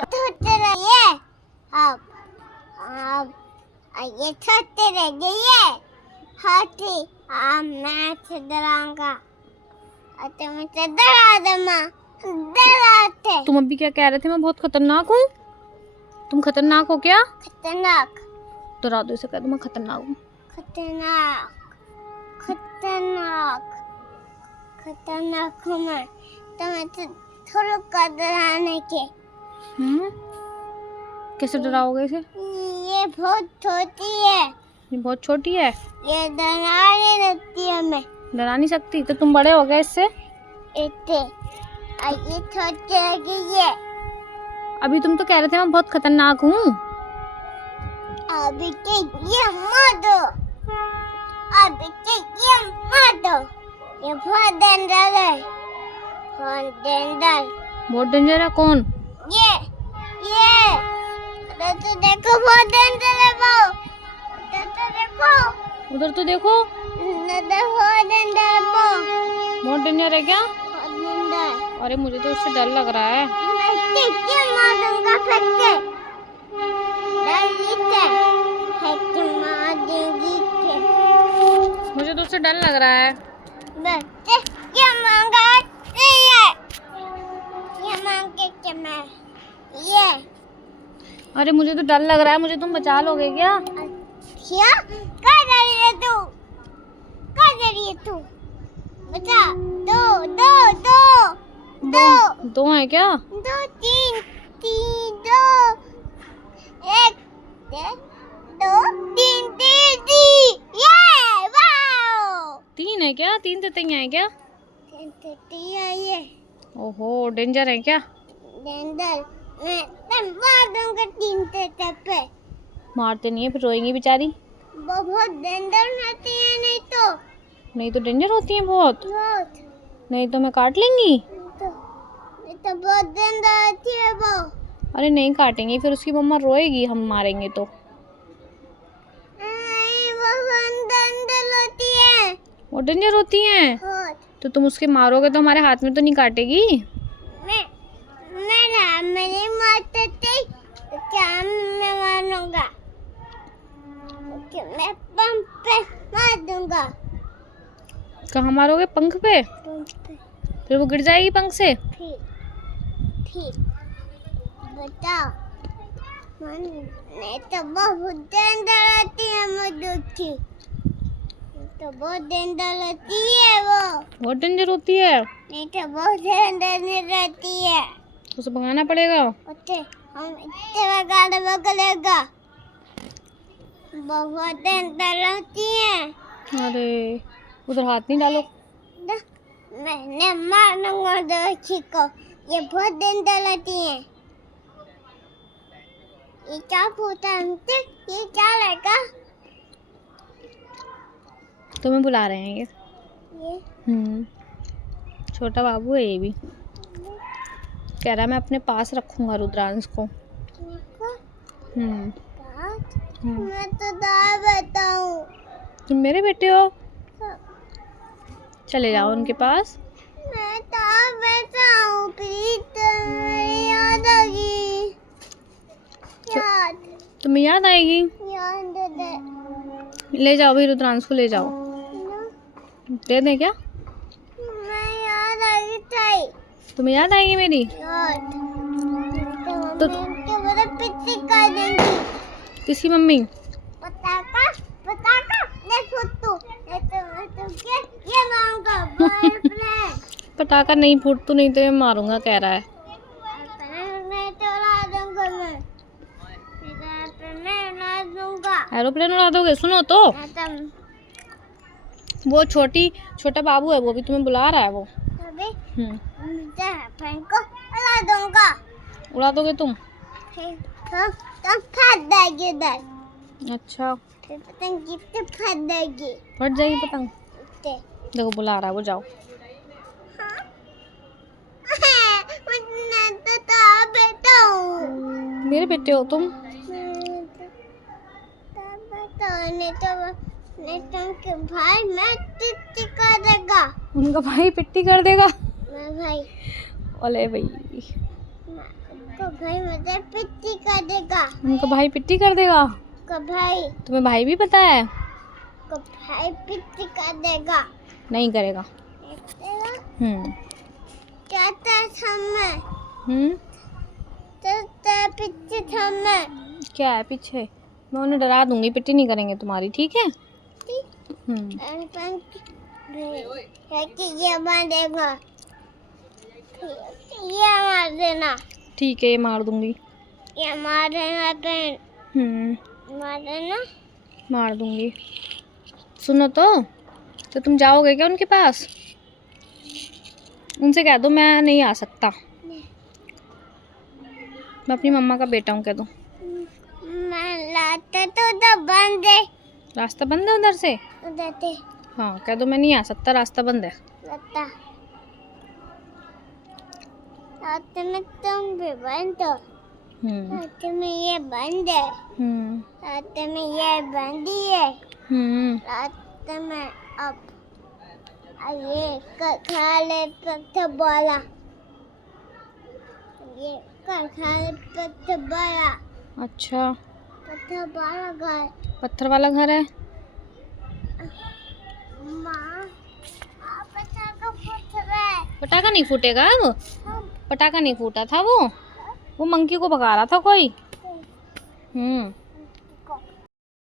छोटे रहिए अब ये छोटे रह गए हाथी मैं से डराऊंगा और तुम से डरा दूंगा डराते। तुम अभी क्या कह रहे थे? मैं बहुत खतरनाक हूँ। तुम खतरनाक हो क्या? खतरनाक डरा दो इसे, कह दो मैं खतरनाक हूँ। खतरनाक खतरनाक खतरनाक हूँ मैं तुम्हें थोड़ा का डराने के। कैसे डराओगे इसे? ये बहुत छोटी है। ये बहुत छोटी है, ये डरा नहीं सकती है मैं। डरा नहीं सकती? तो तुम बड़े हो गए इससे। इतने ये छोटे लगी है। अभी तुम तो कह रहे थे मैं बहुत खतरनाक हूँ। अभी के ये मत दो, अभी के ये मत दो। ये बहुत डेंजर है, बहुत डेंजर। बहुत डेंजर है? कौन? ये तो देखो बहुत डेंजर है वो। तो देखो उधर तो देखो, बहुत डेंजर है वो। बहुत डेंजर है क्या? बहुत डेंजर। अरे मुझे तो उससे डर लग रहा है। मैं क्या मारूंगा फेंक के। मार देंगी के। मुझे तो उससे डर लग रहा है। बच्चे क्या मांगते हैं? ये मांगे कि मैं ये। अरे मुझे तो डर लग रहा है, मुझे तुम बचा लोगे क्या? क्या कर रही है तू? कर रही है तू? बचा दो दो दो दो है क्या? दो तीन तीन दो एक दो तीन तीन ये वाओ। तीन है क्या? तीन तितलियां है क्या? तीन तितलियां ये। ओहो, डेंजर है क्या? डेंजर। मैं मार दूंगा तीन तितलियों पे। मारते नहीं है, फिर रोएंगी बेचारी। वो बहुत डेंजर होती है नहीं तो डेंजर होती है बहुत। बहुत नहीं तो मैं काट लेंगी। तो बहुत डेंजर होती है वो। अरे नहीं काटेंगे, फिर उसकी मम्मा रोएगी हम मारेंगे तो। वो डेंजर होती है। वो डेंजर होती हैं? बहुत। तो तुम उसके मारोगे तो हमारे हाथ में तो नहीं काटेगी? मैं नहीं मारते थे तो क्या मैं मारूंगा? मैं पंप पे मार दूंगा। कहाँ मारोगे? पंख पे? पंप पे। फिर वो गिर जाएगी पंख से। ठीक बताओ। मैं तो बहुत डेंजर होती है मधुकी। तो बहुत डेंजर होती है वो। बहुत डेंजर होती है? नहीं तो बहुत डेंजर रहती है। उसे भगाना पड़ेगा। हम इतने बगलेगा। बहुत डेंजर होती है। अरे उधर हाथ नहीं डालो। मैंने मारूंगा दोषी को। ये बहुत डेंजर होती है। ये क्या पूछा हमसे? ये क्या लगा? तुम्हें बुला रहे हैं ये। छोटा बाबू है ये भी। कह रहा है मैं अपने पास रखूंगा रुद्रांश को। मैं तो दाल बताऊं। तुम मेरे बेटे हो? चले जाओ उनके पास। मैं दाल बताऊं प्लीज। याद आ गई। तुम्हें याद आएगी? याद दे। ले जाओ भाई, रुद्रांश को ले जाओ। दे दें क्या? मैं याद आ गई। तुम्हें याद आएगी मेरी? याद तो तो मेरा पिट्टी कर देंगी। किसकी मम्मी? पटाखा ले फुट्टू ये क्या ये मांगा बॉयफ्रेंड। पटाखा नहीं फूट तो नहीं तो मैं मारूंगा कह रहा है। मैं तो उड़ा दूंगा। मैं उड़ा दूंगा। एरोप्लेन उड़ा दोगे? सुनो तो, वो छोटा बाबू है, वो भी तुम्हें बुला रहा है वो। को उड़ा दूंगा। उड़ा दोगे तुम? तो फट जाएगी इधर। अच्छा, पतंग गिफ्ट फट जाएगी। फट जाएगी पतंग? देखो बुला रहा है वो, जाओ। मेरे बेटे हो तुम? नहीं तो भाई मैं पिट्टी कर देगा। उनका भाई पिट्टी कर देगा? मैं भाई ओले भाई। को भाई मुझे पिट्टी कर देगा। उनका भाई पिट्टी कर देगा। को भाई तुम्हें भाई भी पता है? को भाई पिट्टी कर देगा। नहीं करेगा। तेरा हम्म चाचा थम्मे हम्म चाचा पिट्टी थम्मे। क्या है पीछे? मैं उन्हें डरा दूंगी, पिट्टी नहीं करेंगे तुम्हारी, ठीक है? ये मार देगा। ये मार देना। ठीक है, ये मार दूंगी। ये मार देना मार देना। मार दूंगी। सुनो तो तुम जाओगे क्या उनके पास? उनसे कह दो मैं नहीं आ सकता, मैं अपनी मम्मा का बेटा हूँ, कह दो। मैं लाता तो बंद है। रास्ता बंद है उधर से? उधर से हाँ, कह दो मैं नहीं आ सकता, रास्ता बंद है। लाता रात में तुम भी बंद हो। रात में ये बंद है। रात में ये बंद ही है। रात में अब ये खा ले पत्थर बोला। ये खा ले पत्थर बोला। अच्छा, पत्थर वाला घर। पत्थर वाला घर है। माँ पटाखा फूट रहा है। पटाखा नहीं फूटेगा अब। पटाखा नहीं फूटा था, वो मंकी को भगा रहा था कोई।